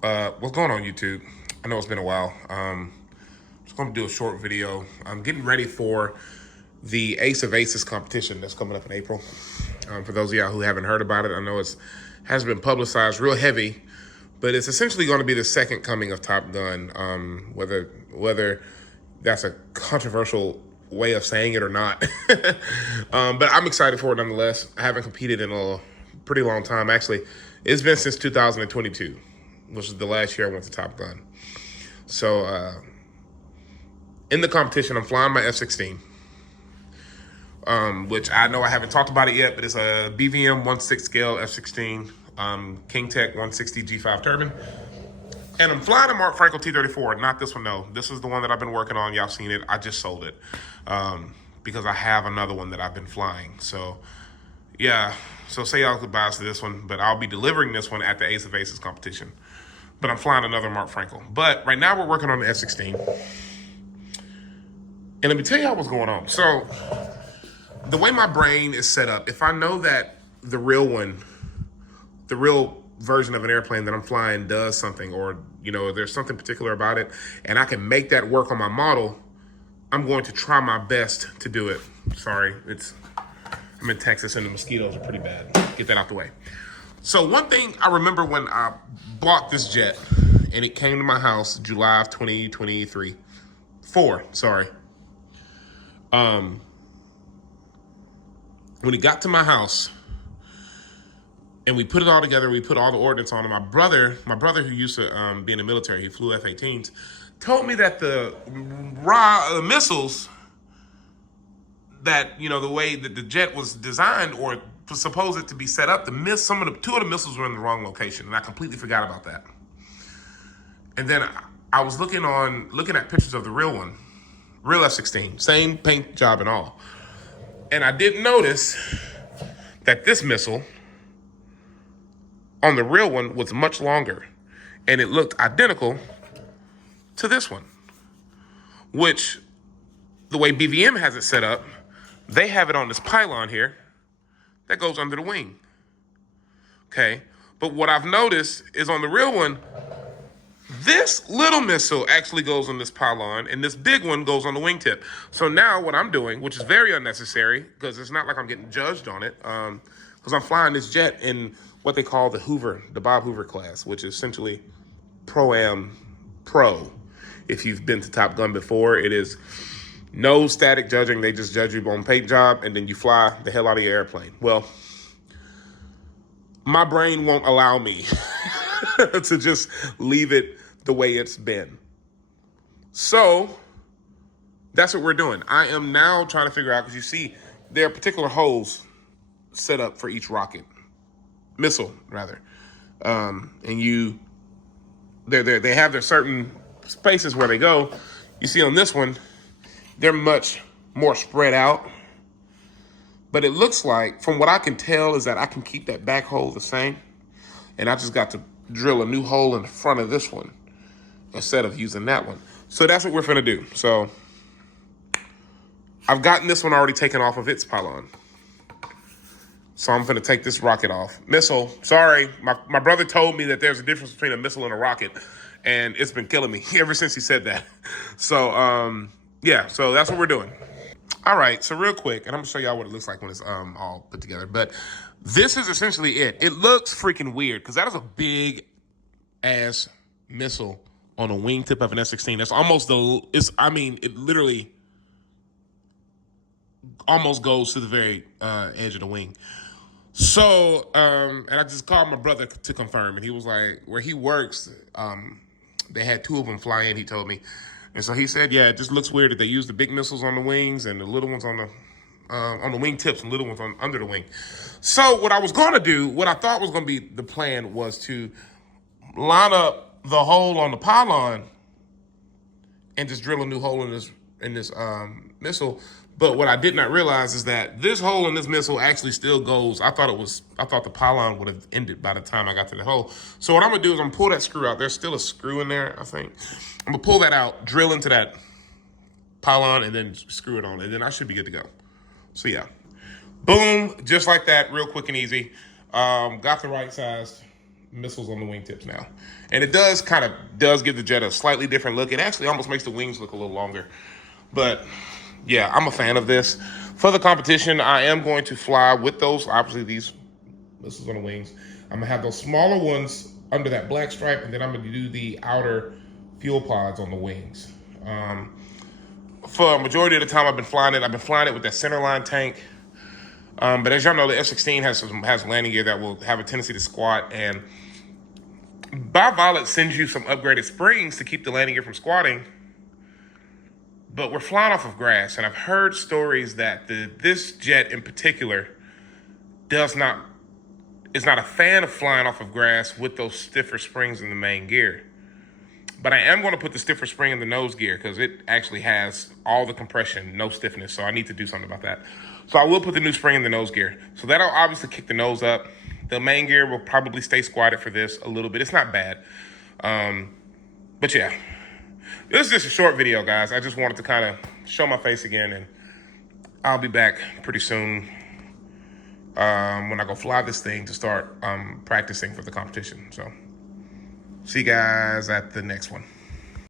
What's going on, YouTube? I know it's been a while. Just going to do a short video. I'm getting ready for the Ace of Aces competition that's coming up in April. For those of y'all who haven't heard about it, I know it's hasn't been publicized real heavy, but it's essentially going to be the second coming of Top Gun. Whether that's a controversial way of saying it or not, but I'm excited for it nonetheless. I haven't competed in a pretty long time. Actually, it's been since 2022. Which is the last year I went to Top Gun. So in the competition, I'm flying my F-16, which I know I haven't talked about it yet, but it's a BVM 1/6 scale F-16, King Tech 160 G5 turbine. And I'm flying a Mark Frankel T-34, not this one, no. This is the one that I've been working on. Y'all seen it. I just sold it because I have another one that I've been flying. So, yeah. So say y'all goodbyes to this one, but I'll be delivering this one at the Ace of Aces competition. But I'm flying another Mark Frankel. But right now we're working on the F-16. And let me tell y'all what's going on. So the way my brain is set up, if I know that the real version of an airplane that I'm flying does something, or, there's something particular about it, and I can make that work on my model, I'm going to try my best to do it. Sorry, I'm in Texas and the mosquitoes are pretty bad. Get that out the way. So one thing I remember when I bought this jet and it came to my house July of 2023, when it got to my house and we put it all together, we put all the ordnance on it. My brother who used to be in the military, he flew F-18s, told me that the missiles that, the way that the jet was designed or supposed it to be set up, two of the missiles were in the wrong location, and I completely forgot about that. And then I was looking at pictures of the real F-16, same paint job and all. And I didn't notice that this missile on the real one was much longer, and it looked identical to this one, which the way BVM has it set up, they have it on this pylon here that goes under the wing. Okay, but what I've noticed is on the real one, this little missile actually goes on this pylon, and this big one goes on the wingtip. So now what I'm doing, which is very unnecessary, because it's not like I'm getting judged on it, because I'm flying this jet in what they call the Bob Hoover class, which is essentially Pro-Am Pro. If you've been to Top Gun before, it is no static judging. They just judge you on paint job, and then you fly the hell out of your airplane. Well, my brain won't allow me to just leave it the way it's been. So that's what we're doing. I am now trying to figure out, because you see there are particular holes set up for each missile rather. And they have their certain spaces where they go. You see on this one, they're much more spread out. But it looks like, from what I can tell, is that I can keep that back hole the same. And I just got to drill a new hole in the front of this one instead of using that one. So that's what we're finna do. So I've gotten this one already taken off of its pylon. So I'm gonna take this rocket off. Missile, sorry. My brother told me that there's a difference between a missile and a rocket, and it's been killing me ever since he said that. So, yeah, so that's what we're doing. All right, so real quick, and I'm gonna show y'all what it looks like when it's all put together. But this is essentially it. It looks freaking weird because that is a big ass missile on a wingtip of an F-16. That's almost it literally almost goes to the very edge of the wing. So, and I just called my brother to confirm, and he was like, where he works, they had two of them fly in, he told me. And so he said, yeah, it just looks weird that they use the big missiles on the wings and the little ones on the wing tips and little ones under the wing. So what I was going to do, what I thought was going to be the plan, was to line up the hole on the pylon and just drill a new hole in this missile. But what I did not realize is that this hole in this missile actually still goes. I thought the pylon would have ended by the time I got to the hole. So what I'm gonna do is I'm gonna pull that screw out. There's still a screw in there, I think. I'm gonna pull that out, drill into that pylon, and then screw it on, and then I should be good to go. So yeah, boom, just like that, real quick and easy. Got the right size missiles on the wingtips now. And it does give the jet a slightly different look. It actually almost makes the wings look a little longer. But yeah, I'm a fan of this. For the competition, I am going to fly with those, obviously these missiles on the wings. I'm gonna have those smaller ones under that black stripe, and then I'm gonna do the outer fuel pods on the wings. For a majority of the time I've been flying it with that centerline tank. But as y'all know, the F-16 has landing gear that will have a tendency to squat, and BVM sends you some upgraded springs to keep the landing gear from squatting. But we're flying off of grass, and I've heard stories that this jet in particular is not a fan of flying off of grass with those stiffer springs in the main gear. But I am going to put the stiffer spring in the nose gear because it actually has all the compression, no stiffness. So I need to do something about that. So I will put the new spring in the nose gear. So that'll obviously kick the nose up. The main gear will probably stay squatted for this a little bit. It's not bad. But yeah, this is just a short video, guys. I just wanted to kind of show my face again, and I'll be back pretty soon when I go fly this thing to start practicing for the competition. So see you guys at the next one.